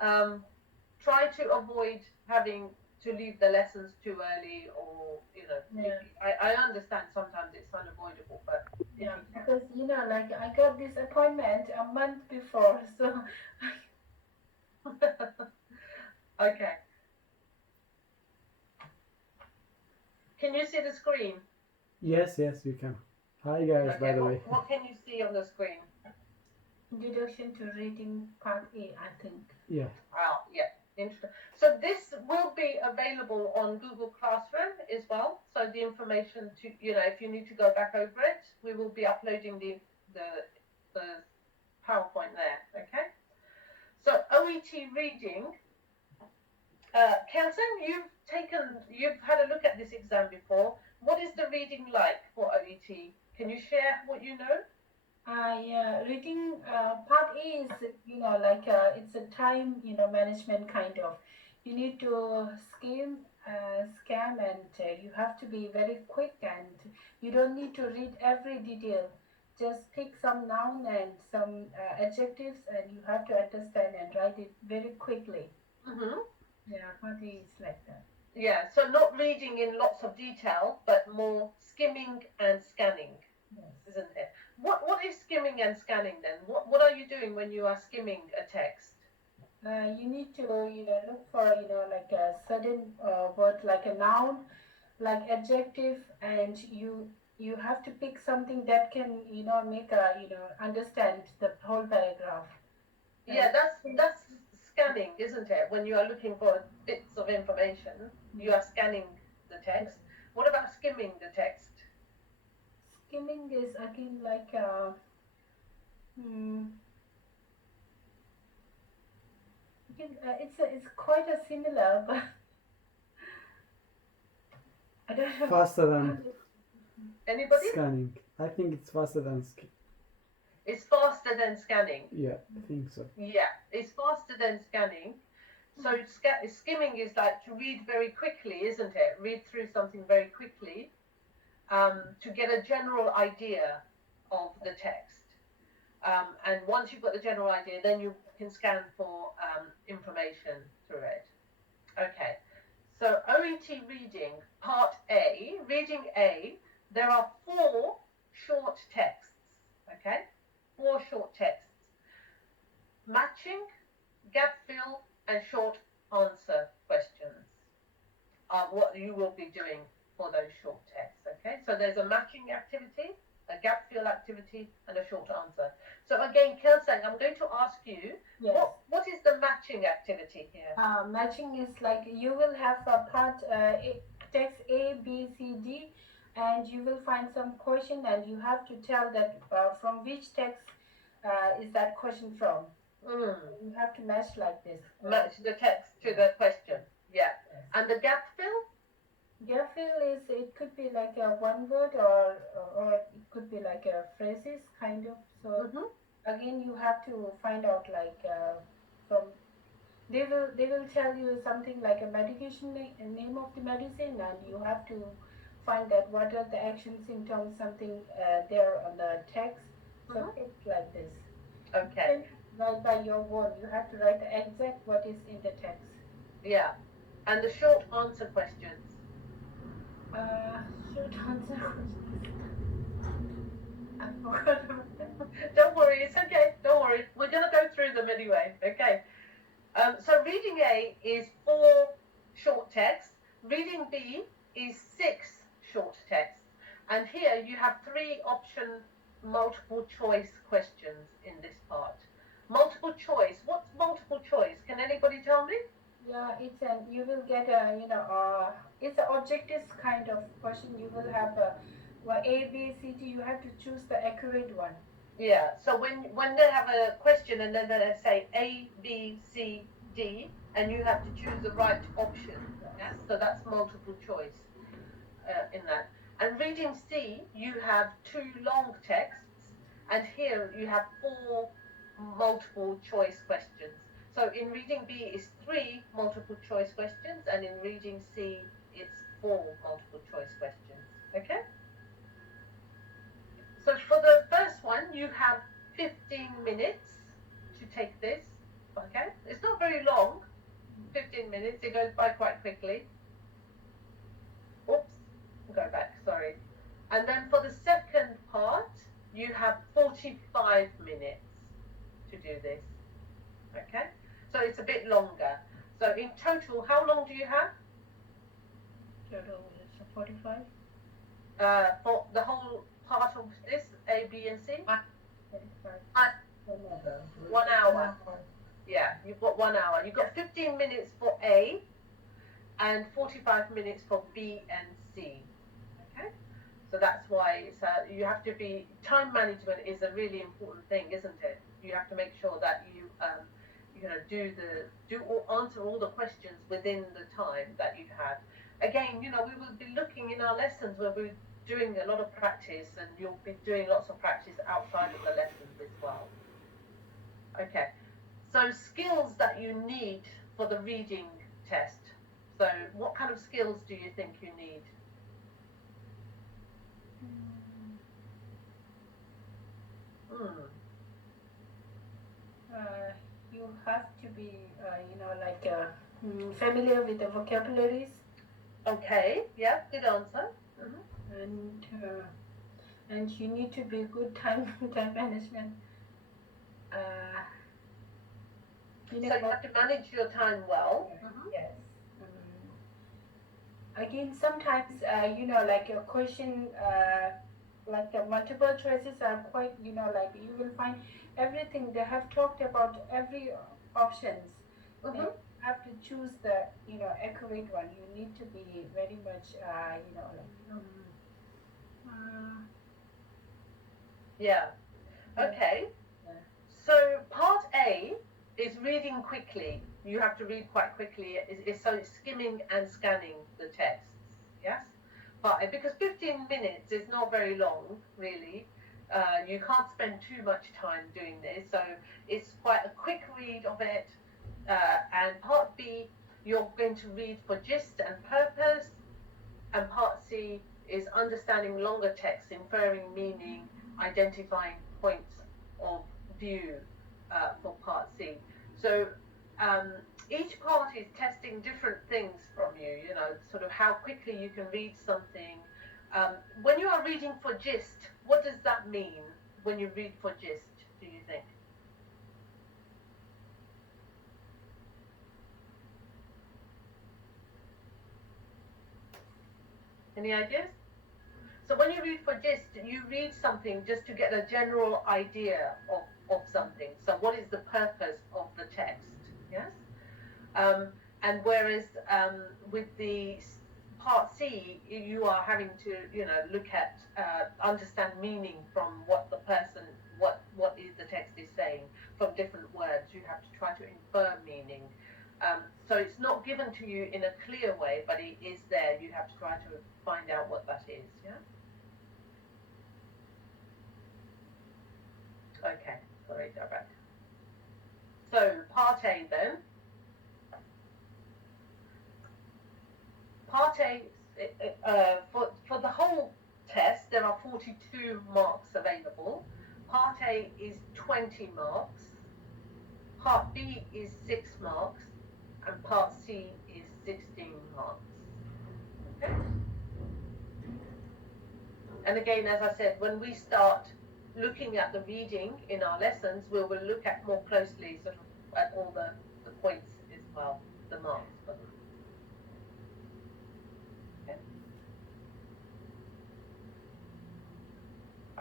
Try to avoid having to leave the lessons too early, or Yeah. I understand sometimes it's unavoidable, but if Yeah, you because like I got this appointment a month before, so can. Okay. Can you see the screen? Yes, yes, we can. Hi guys, by Okay. the What way. what can you see on the screen? introduction to reading part A, I think. Yeah. Oh, yeah. Interesting. So this will be available on Google Classroom as well. So the information to if you need to go back over it, we will be uploading the the PowerPoint there. Okay. So OET reading. Kelson, you've had a look at this exam before. What is the reading like for OET? Can you share what you know? Yeah, reading part A is like it's a time management kind of. You need to scam, and you have to be very quick, and you don't need to read every detail. Just pick some noun and some adjectives, and you have to understand and write it very quickly. Mm-hmm. Yeah, part A is like that. Yeah, so not reading in lots of detail, but more skimming and scanning, Yes. isn't it? What is skimming and scanning then? What are you doing when you are skimming a text? You need to look for like a certain word like a noun, like adjective, and you have to pick something that can make a understand the whole paragraph. Yeah, And that's scanning, isn't it? When you are looking for bits of information, you are scanning the yeah, text. What about skimming the text? skimming is again like hmm, it's quite a similar, but I don't know. Faster than Anybody? scanning. I think it's faster than It's faster than scanning. yeah, I think so. Yeah, it's faster than scanning. So skimming is like to read very quickly, isn't it? Read through something very quickly to get a general idea of the text. And once you've got the general idea, then you can scan for information through it. Okay. So OET reading, part A, reading A, there are four short texts. Okay? Four short texts. Matching, gap fill, and short answer questions are what you will be doing for those short texts. Okay, so there's a matching activity, a gap fill activity, and a short answer. So again, Kelsang, I'm going to ask you, Yes. what is the matching activity here? Matching is like you will have a part text A, B, C, D, and you will find some question, and you have to tell that from which text is that question from. Mm, You have to match like this. match the text to the question. Yeah, and the gap fill. Gap fill is it could be like a one word, or it could be like a phrases kind of. So Mm-hmm. again, you have to find out like from they will tell you something like a medication name of the medicine, and you have to find that what are the action symptoms, something there on the text. So Mm-hmm. it's like this. You Okay. can write by your word. You have to write the exact what is in the text. Yeah, and the short answer questions. Uh, Should answer questions. I forgot about that. Don't worry, it's okay. Don't worry. We're gonna go through them anyway. Okay. So reading A is four short texts. Reading B is six short texts. And here you have three option multiple choice questions in this part. Multiple choice. What's multiple choice? Can anybody tell me? Yeah, it's an you will get a it's an objective kind of question. You will have a well, A, B, C, D. You have to choose the accurate one. Yeah. So when they have a question and then they say A, B, C, D, and you have to choose the right option. Yes. So that's multiple choice. In that. And reading C, you have two long texts, and here you have four multiple choice questions. So in reading B, it's three multiple choice questions, and in reading C, it's four multiple choice questions. Okay? So for the first one, you have 15 minutes to take this. Okay, it's not very long, 15 minutes, it goes by quite quickly. Oops, go back, sorry. And then for the second part, you have 45 minutes to do this. Okay, so it's a bit longer. So in total, how long do you have? Total is 45. For the whole part of this, A, B, and C? 45. 1 hour. Yeah, you've got 1 hour. You've got 15 minutes for A and 45 minutes for B and C. Okay, so that's why it's you have to be, time management is a really important thing, isn't it? You have to make sure that you answer all the questions within the time that you have. Again, we will be looking in our lessons where we're doing a lot of practice, and you'll be doing lots of practice outside of the lessons as well. Okay, so skills that you need for the reading test. So what kind of skills do you think you need? You have to be, familiar with the vocabularies. Okay, yeah, good answer. And you need to be good time management. So you have to manage your time well. Yes. Again, sometimes like a question, like the multiple choices are quite, like you will find everything they have talked about every options. You have to choose the accurate one. You need to be very much Yeah. Okay. Yeah. So part A is reading quickly. You have to read quite quickly. So it's skimming and scanning the texts. Yes. But because 15 minutes is not very long, really. You can't spend too much time doing this. So it's quite a quick read of it. And part B, you're going to read for gist and purpose. And part C is understanding longer text, inferring meaning, identifying points of view for part C. So each part is testing different things from you, sort of how quickly you can read something. When you are reading for gist, what does that mean when you read for gist, do you think? Any ideas? So when you read for gist, you read something just to get a general idea of something. So what is the purpose of the text? Yes? And whereas with the part C, you are having to, look at, understand meaning from what the person, what is the text is saying from different words. You have to try to infer meaning. So it's not given to you in a clear way, but it is there. You have to try to find out what that is. Yeah. Okay. Sorry, go back. So part A then. Part A, for the whole test, there are 42 marks available. Part A is 20 marks. Part B is 6 marks. And part C is 16 marks. Okay? And again, as I said, when we start looking at the reading in our lessons, we will look at more closely sort of at all the points as well, the marks for them.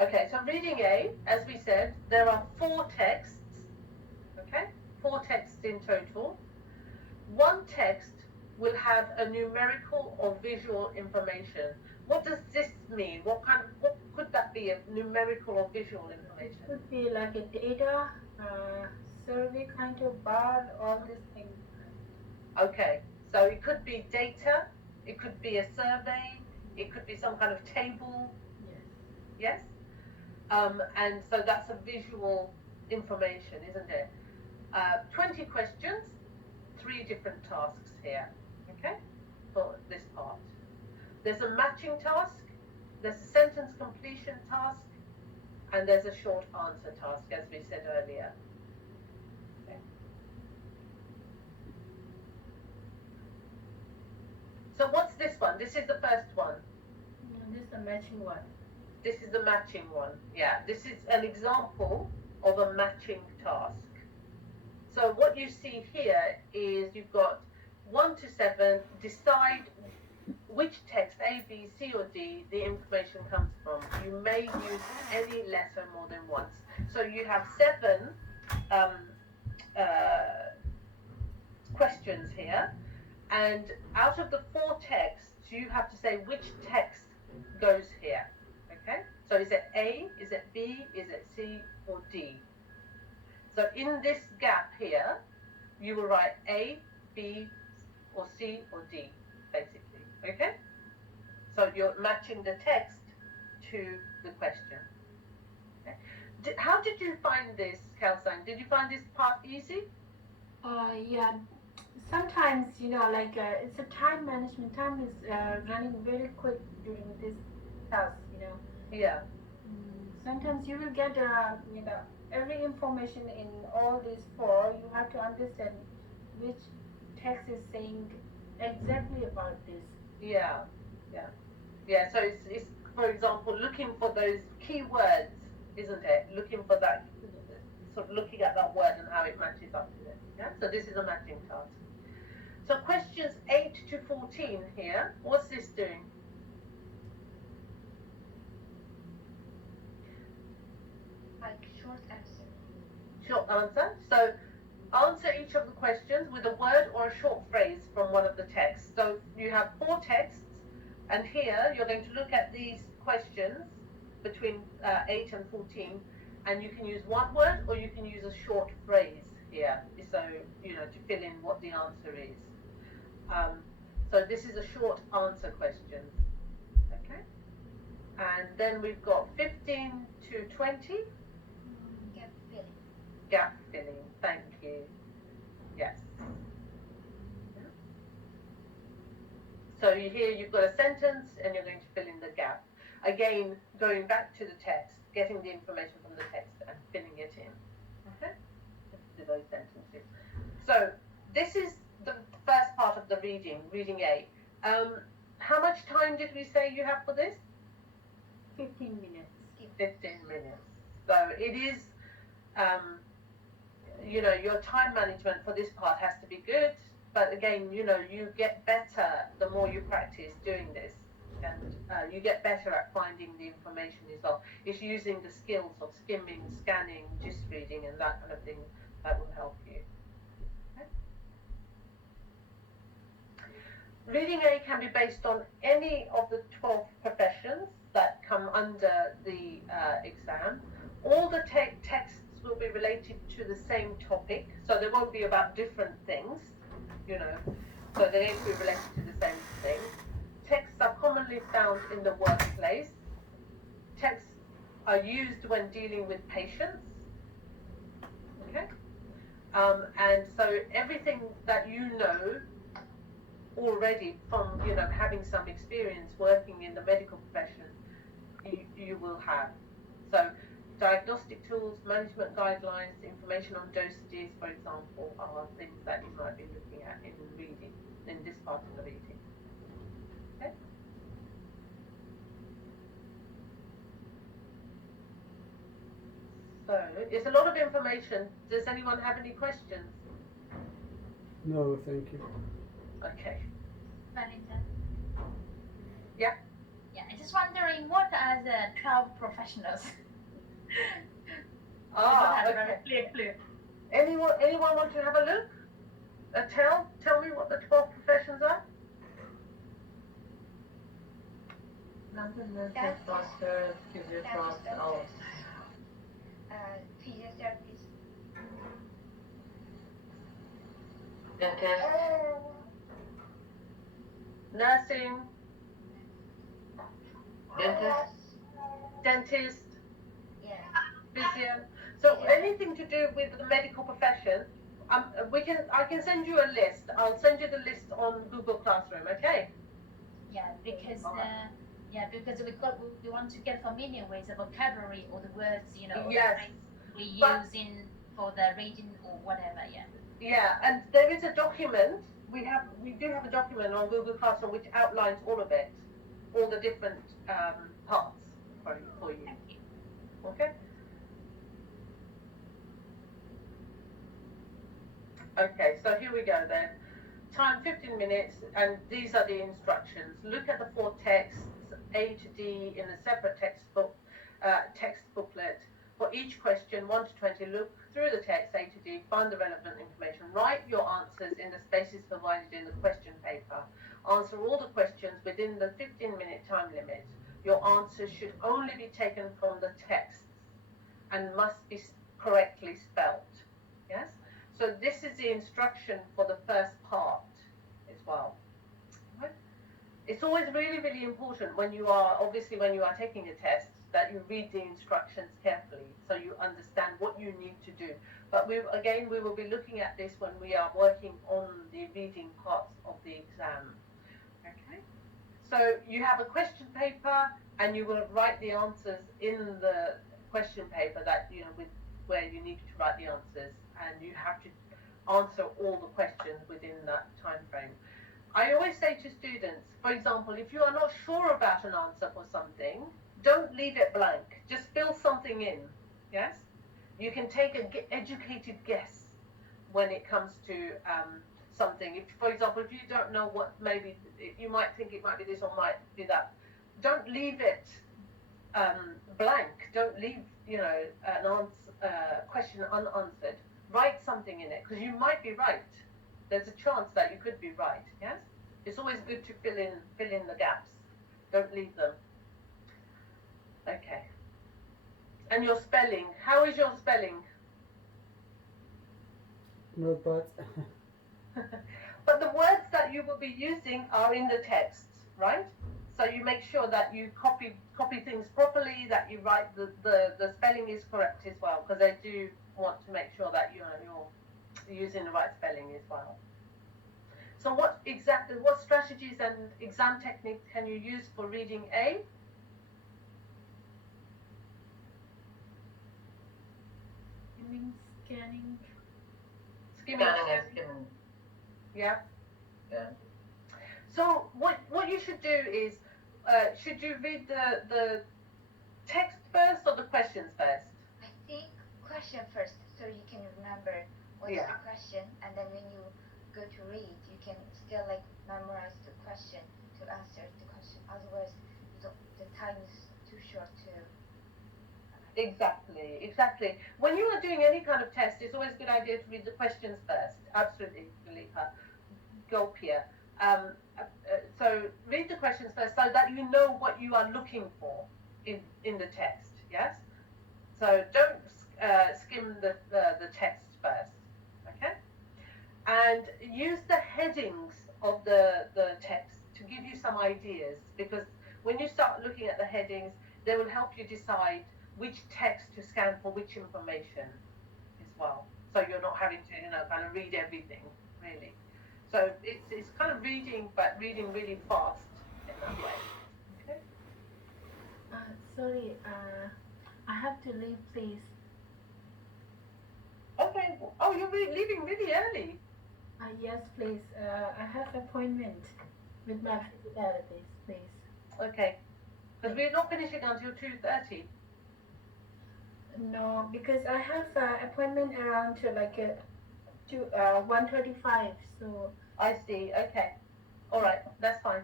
Okay, so reading A, as we said, there are 4 texts, okay? 4 texts in total. One text will have a numerical or visual information. What does this mean? What could that be, a numerical or visual information? It could be like a data, survey kind of bar, all these things. Okay, so it could be data, it could be a survey, it could be some kind of table. Yes? And so that's a visual information, isn't it? 20 questions, 3 different tasks here, okay, for this part. There's a matching task, there's a sentence completion task, and there's a short answer task, as we said earlier. Okay. So what's this one? This is the first one. This is the matching one. This is the matching one. Yeah, this is an example of a matching task. So what you see here is you've got 1 to 7, decide which text A, B, C or D the information comes from. You may use any letter more than once. So you have 7 questions here, and out of the 4 texts you have to say which text goes here. Okay, so is it A, is it B, is it C or D? So in this gap here you will write A, B or C or D basically. Okay, so you're matching the text to the question. Okay. How did you find this, Kelsang? Did you find this part easy? Yeah. Sometimes, it's a time management. Time is running very quick during this task, Yeah. Sometimes you will get, every information in all these 4. You have to understand which text is saying exactly about this. Yeah. So it's for example looking for those keywords, isn't it? Looking for that, sort of looking at that word and how it matches up to it. Yeah. So this is a matching task. So questions 8 to 14 here. What's this doing? Like short answer. Short answer. So answer each of the questions with a word or a short phrase from one of the texts. So you have 4 texts, and here you're going to look at these questions between 8 and 14, and you can use one word or you can use a short phrase here, so to fill in what the answer is. So this is a short answer question. Okay, and then we've got 15 to 20. Gap filling. Gap filling. Thank you. Yes. So here you've got a sentence and you're going to fill in the gap. Again, going back to the text, getting the information from the text and filling it in. Okay? To those sentences. So this is the first part of the reading A. How much time did we say you have for this? 15 minutes. 15 minutes. So it is, your time management for this part has to be good. But again, you get better the more you practice doing this, and you get better at finding the information as well. It's using the skills of skimming, scanning, gist reading, and that kind of thing that will help you. Okay. Reading A can be based on any of the 12 professions that come under the exam. All the texts will be related to the same topic, so they won't be about different things. So they're going to be related to the same thing. Texts are commonly found in the workplace. Texts are used when dealing with patients. Okay? And so everything that you know already from, having some experience working in the medical profession, you will have. So diagnostic tools, management guidelines, information on dosages, for example, are things that you might be looking at in reading, in this part of the reading. Okay? So it's a lot of information. Does anyone have any questions? No, thank you. Okay. Valentin? Yeah? Yeah, I'm just wondering, what are the 12 professionals? Okay. Clear. Anyone want to have a look? Tell me what the 12 professions are. Nurses, doctors, physiotherapists, Physiotherapist. dentist, Nursing, dentist, Yeah. physio. So anything to do with the medical profession, I can send you a list. I'll send you the list on Google Classroom. Okay? Yeah, because we want to get familiar with the vocabulary or the words, Yes. we use in for the reading or whatever. Yeah. Yeah, and there is a document we do have a document on Google Classroom which outlines all of it, all the different parts for you. Thank you. Okay. Okay, so here we go then. Time 15 minutes, and these are the instructions. Look at the 4 texts, A to D, in a separate text booklet. For each question, 1 to 20, look through the text A to D, find the relevant information. Write your answers in the spaces provided in the question paper. Answer all the questions within the 15-minute time limit. Your answers should only be taken from the texts and must be correctly spelled. Yes? So this is the instruction for the first part as well. Right? It's always really, really important when you are taking a test that you read the instructions carefully so you understand what you need to do. But we will be looking at this when we are working on the reading parts of the exam. Okay? So you have a question paper and you will write the answers in the question paper that, where you need to write the answers, and you have to answer all the questions within that time frame. I always say to students, for example, if you are not sure about an answer for something, don't leave it blank. Just fill something in. Yes? You can take an educated guess when it comes to something. If, for example, if you don't know what, maybe you might think it might be this or might be that. Don't leave it blank. Don't leave, an question unanswered. Write something in it, because you might be right. There's a chance that you could be right. Yes, it's always good to fill in the gaps. Don't leave them. Okay. And your spelling. How is your spelling? Not bad. But the words that you will be using are in the text, right? So you make sure that you copy things properly, that you write the spelling is correct as well, because they do want to make sure that you're using the right spelling as well. So what strategies and exam techniques can you use for reading A? Scanning. Skimming. Skimming. Yeah. Yeah. So what you should do is, should you read the text first or the questions first? I think question first, so you can remember what's Yeah. the question, and then when you go to read, you can still memorize the question to answer the question. Otherwise, the time is too short to. Exactly. When you are doing any kind of test, it's always a good idea to read the questions first. Absolutely, Philippa. Gulp here. So read the questions first so that you know what you are looking for in the text. Yes. So don't skim the text first. Okay. And use the headings of the text to give you some ideas, because when you start looking at the headings, they will help you decide which text to scan for which information as well. So you're not having to kind of read everything really. So it's kind of reading, but reading really fast in that way. Okay. Sorry, I have to leave, please. Okay. Oh, you're leaving really early. Yes, please. I have appointment with my physiotherapist, please. Okay. Because we're not finishing until 2:30. No, because I have appointment around 1:35. So. I see. Okay. All right. That's fine.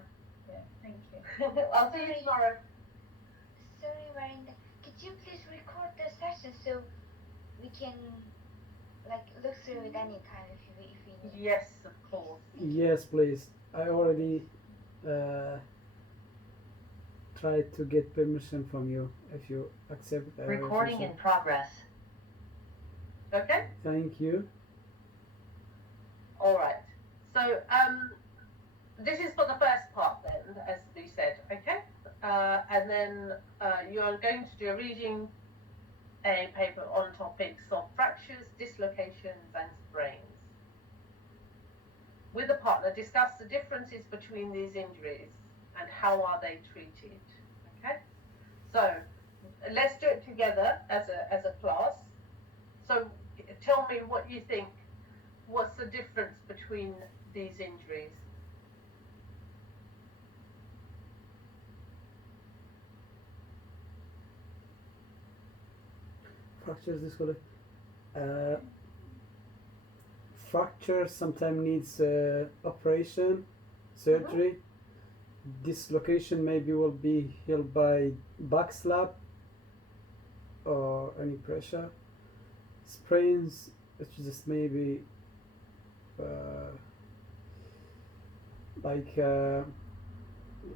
Yeah. Thank you. I'll see you tomorrow. Sorry, Marinda. Could you please record the session so we can look through it anytime if we need? Yes, of course. Yes, please. I already tried to get permission from you if you accept. Recording in progress. Okay. Thank you. All right. So this is for the first part then, as we said. Okay. And then you're going to do a reading a paper on topics of fractures, dislocations, and sprains. With a partner, discuss the differences between these injuries and how are they treated. Okay. So let's do it together as a class. So tell me what you think. What's the difference between these injuries? Fractures, fracture sometimes needs operation, surgery. Dislocation maybe will be healed by back slap or any pressure. Sprains, it's just maybe uh, like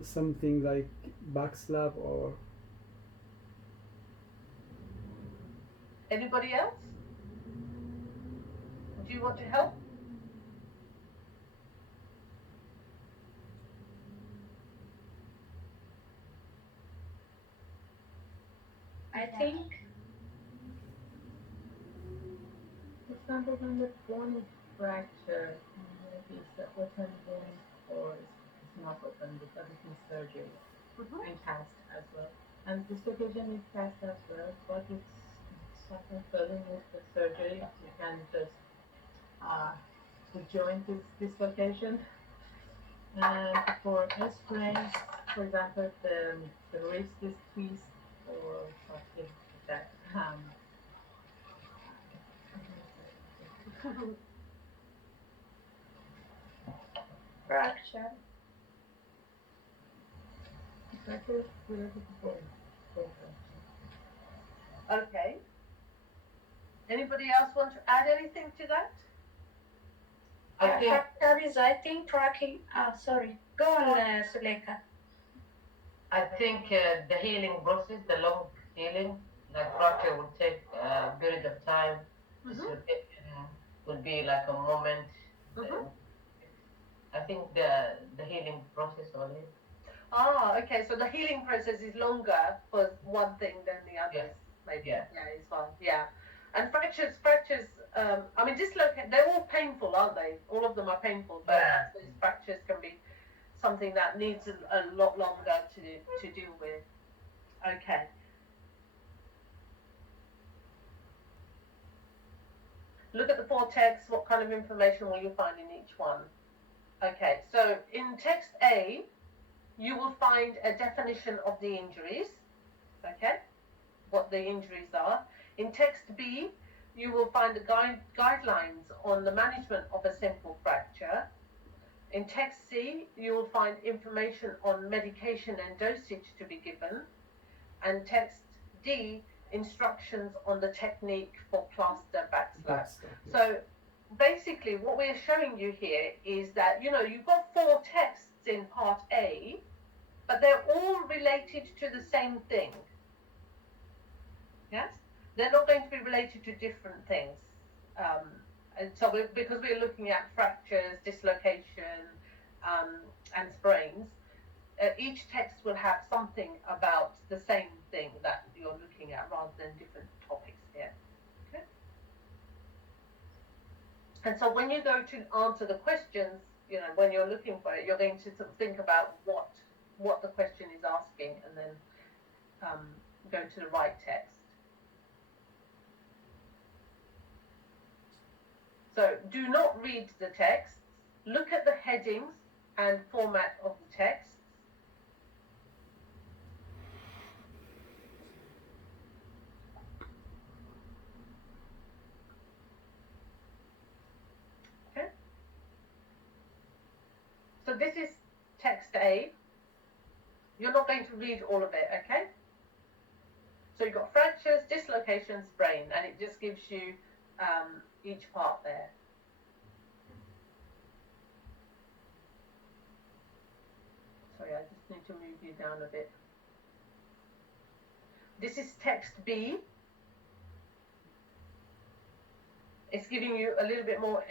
something like back slap or Anybody else? Do you want to help? I think It's not when the bone is fractured, maybe it's the open bone or it's not open because it's in surgery and cast as well. And dislocation is cast as well, but it's often filling with the surgery. You can just the joint is dislocation. And for a sprain, for example, the wrist is twist or something like that. fracture. Fracture is related to bone fracture. Okay. Anybody else want to add anything to that? I think Fracture is, I think, tracking. Sorry. Go on, Suleika. I think the healing process, the long healing, like fracture will take a period of time. Dislocation will be like a moment. I think the healing process only. Okay. So the healing process is longer for one thing than the others, maybe. Yeah. Yeah, as well. Yeah. And fractures. I mean, they're all painful, aren't they? All of them are painful, but those fractures can be something that needs a lot longer to deal with. Okay. Look at the four texts. What kind of information will you find in each one? Okay, so in text A, you will find a definition of the injuries, okay, what the injuries are. In text B, you will find the guidelines on the management of a simple fracture. In text C, you will find information on medication and dosage to be given. And text D, instructions on the technique for plaster backslap. So basically what we're showing you here is that, you've got four texts in part A, but they're all related to the same thing. Yes? They're not going to be related to different things. And so because we're looking at fractures, dislocation, and sprains, each text will have something about the same thing that you're looking at rather than different topics here. Okay? And so when you go to answer the questions, when you're looking for it, you're going to sort of think about what the question is asking and then go to the right text. So do not read the texts. Look at the headings and format of the texts. Okay. So this is text A. You're not going to read all of it, okay? So you've got fractures, dislocations, sprain, and it just gives you each part there. Sorry, I just need to move you down a bit. This is text B. It's giving you a little bit more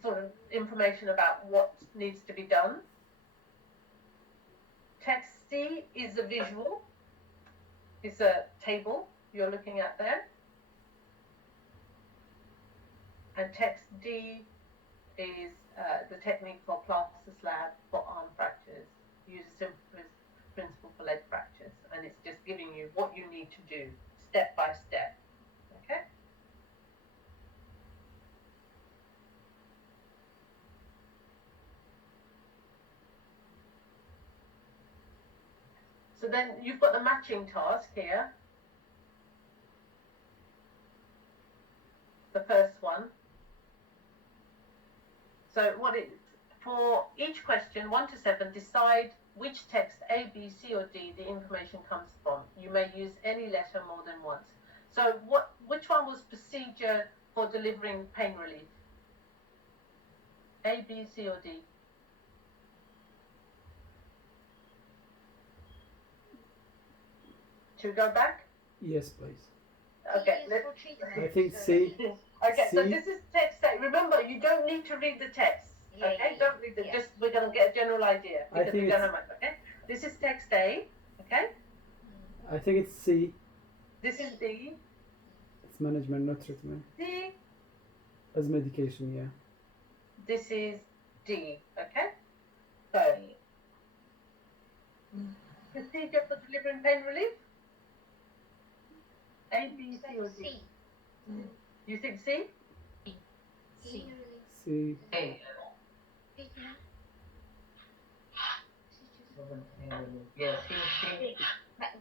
sort of information about what needs to be done. Text C is a visual. It's a table you're looking at there. And text D is the technique for plaster slab for arm fractures. Use a simple principle for leg fractures. And it's just giving you what you need to do step by step. Okay? then you've got the matching task here. The first one. So for each question, 1 to 7, decide which text A, B, C, or D the information comes from. You may use any letter more than once. So which one was procedure for delivering pain relief? A, B, C, or D? Should we go back? Yes, please. Okay, Is let's. for treatment. I think so C. that is- Okay, so See? this is text A. Remember, you don't need to read the text. Yeah, Okay, yeah, don't read it. yeah. Just we're gonna get a general idea I because think we don't it's- have much. Okay, this is text A. Okay, I think it's C. this is D. It's management, not treatment. C. As medication, yeah. This is D. Okay, so procedure for delivering pain relief. A, B, It's C, like or D? C. You think C? C. C. Hey, Treatment. yeah, see.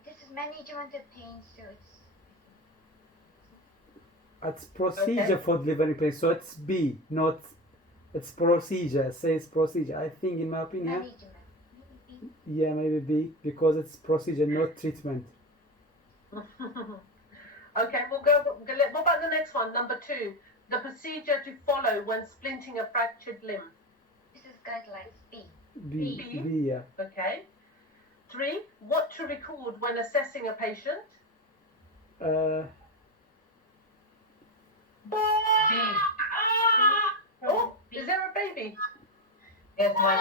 This is management of pain, so it's It's procedure Okay. for delivering pain, so it's B, not. It's procedure. Says procedure. I think, in my opinion, management. Maybe B. yeah, maybe B because it's procedure, not treatment. Okay, we'll go. What about the next one? Number 2, the procedure to follow when splinting a fractured limb. This is guidelines. B. B. B. B. Yeah. Okay. 3, what to record when assessing a patient. Uh, B. Oh, is there a baby? Yes, my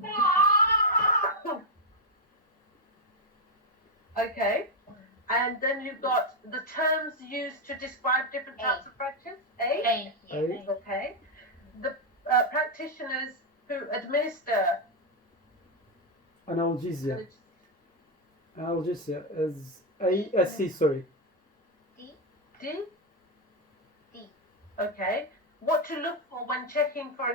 baby. Okay. And then you've got the terms used to describe different types of fractures. A. A. A. Okay. The practitioners who administer analgesia. Analgesia is A. C. Sorry. D. D. D. Okay. What to look for when checking for